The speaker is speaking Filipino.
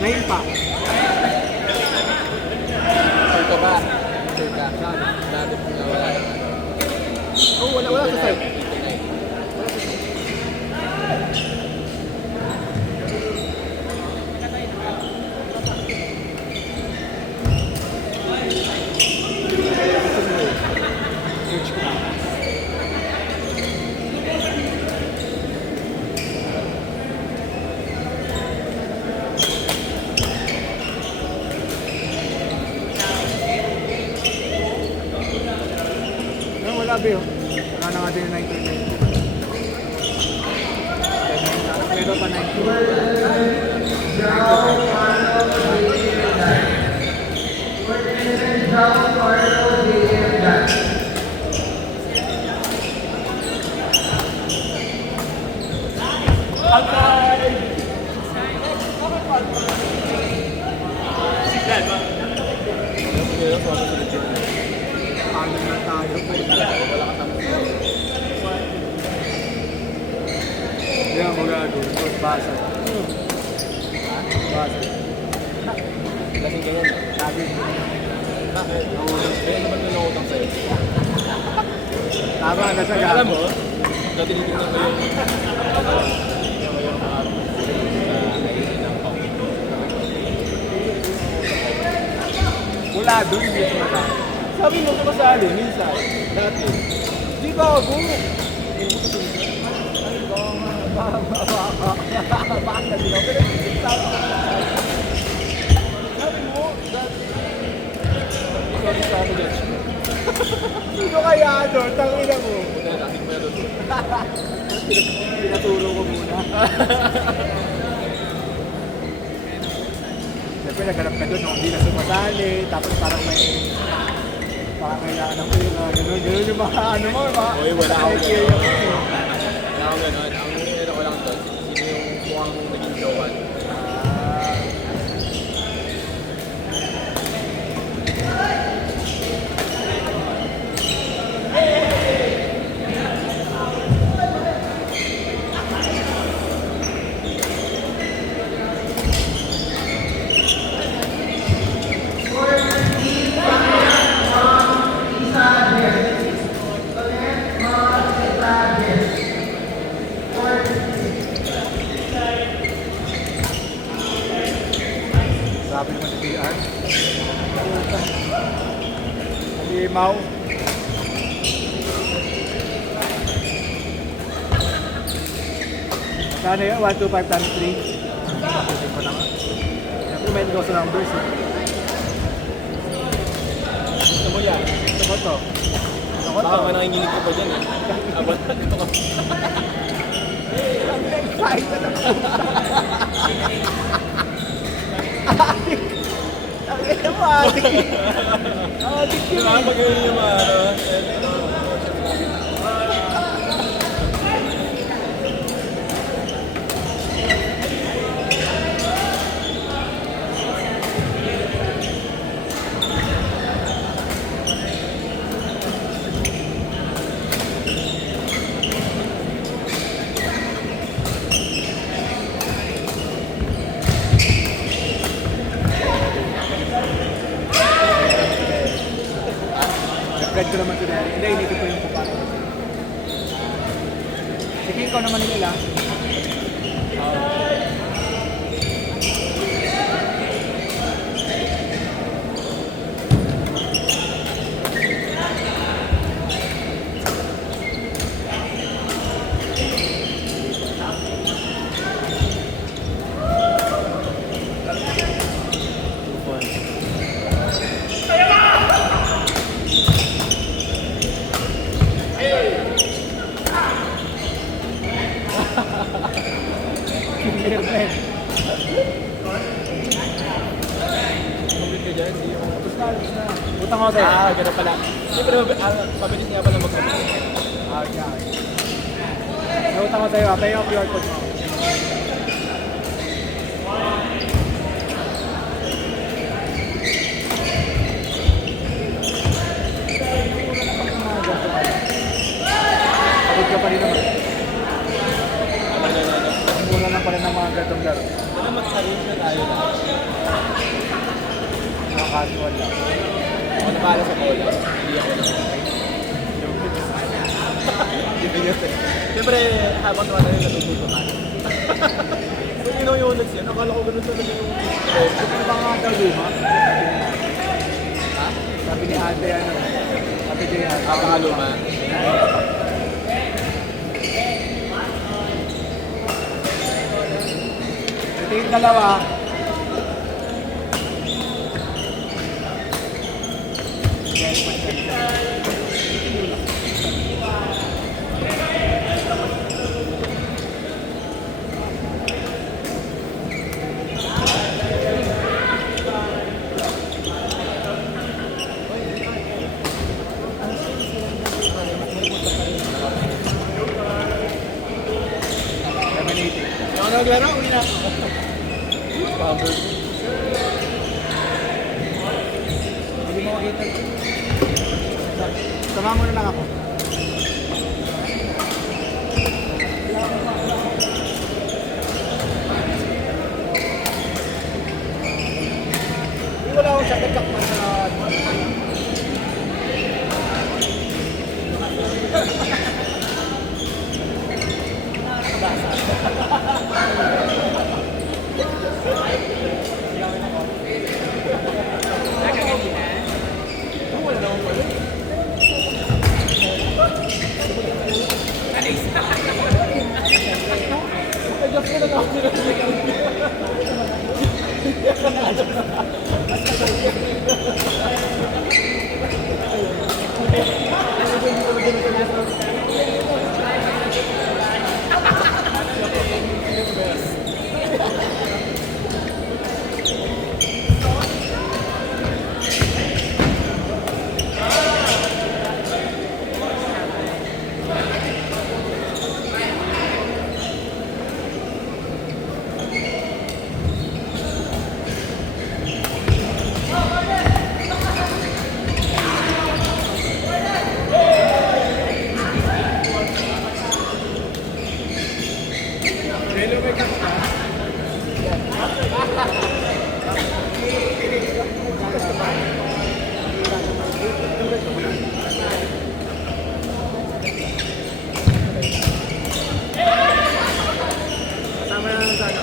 Ngayon pa. Sure ka ba? Sure ka? Dati kung nawala ng ano. Oh, wala sa side. Search ko na. Wala ba yun? Wala na nga din yung 99. Pero pa 90. Paano na tayo? Wala ka tapos. Hindi ang magagawa. Basa. Basa. Lasing ka nun. Sabi mo. Bakit? Kaya naman nilokotang sa'yo. Tama na sa Alam gabi. mo, dati tinitingnan ko yung araw sa kainin ng pang. Wala doon. Hindi ko matay. Sabi mo ka kasali, minsan. Dati. Di ba ako? Bakit na din ako? Pero Sabi mo, dati. Sabi sa ako dyan. sino kaya doon? Tangina mo. Buti, natin mo yun. Pinaturo ko muna. Siyempre naghanap ka doon, hindi na sumasali, tapos parang kailangan ng pera, gano'n yung mga ano mo, mga Oy, wala akong criteria gano'n. mo. Wala akong gano'n. Ang ano ko lang doon, sino yung mukhang naging jowan. Sabi naman si PR. Halimaw. Magkano yun? 125 times 3. Papusin ko na nga. Siyempre may negosyo numbers eh. Gusto mo yan? Gusto ko to. Gusto ko to. Baka nga nakingingit ko pa dyan eh. Abot na ko. Ang excited ako. Adik. Ang ina mo, adik. Adik yun Diba? eh. Pag yun yung ano, Nag-friend ko naman si Derek. Hindi, inipin ko yung kupa. Sige, ikaw naman nila. Airplane. Kumit ka dyan, hindi yung... Tapos na. Utang ako sa'yo. Ganun pala. Hindi, pero mabilis nga pala mag-kumit. Yeah. Utang ako sa'yo. Pay off your code mo. Pagod ka pa rin naman. Mura lang pa rin ng mga gantong laro. Ano mas Games na tayo na. Mga casual lang. Ako na pala sa bola. Hindi ako na. Siyempre, habang tumatayo natututo ka. Kung yun yung unod siya, nakala ko ganun talaga yung... Ano ba nga daw luma? Ha? Sabi ni ate ano, ate Jay ate. Kakaluma. Ito yung dalawa. Emanating. Yung ano naglaro, uwi na. Pabber. Hindi mo makita. Sama mo na lang ako. Wala akong sakit kakman sa... Sama na lang sa ano.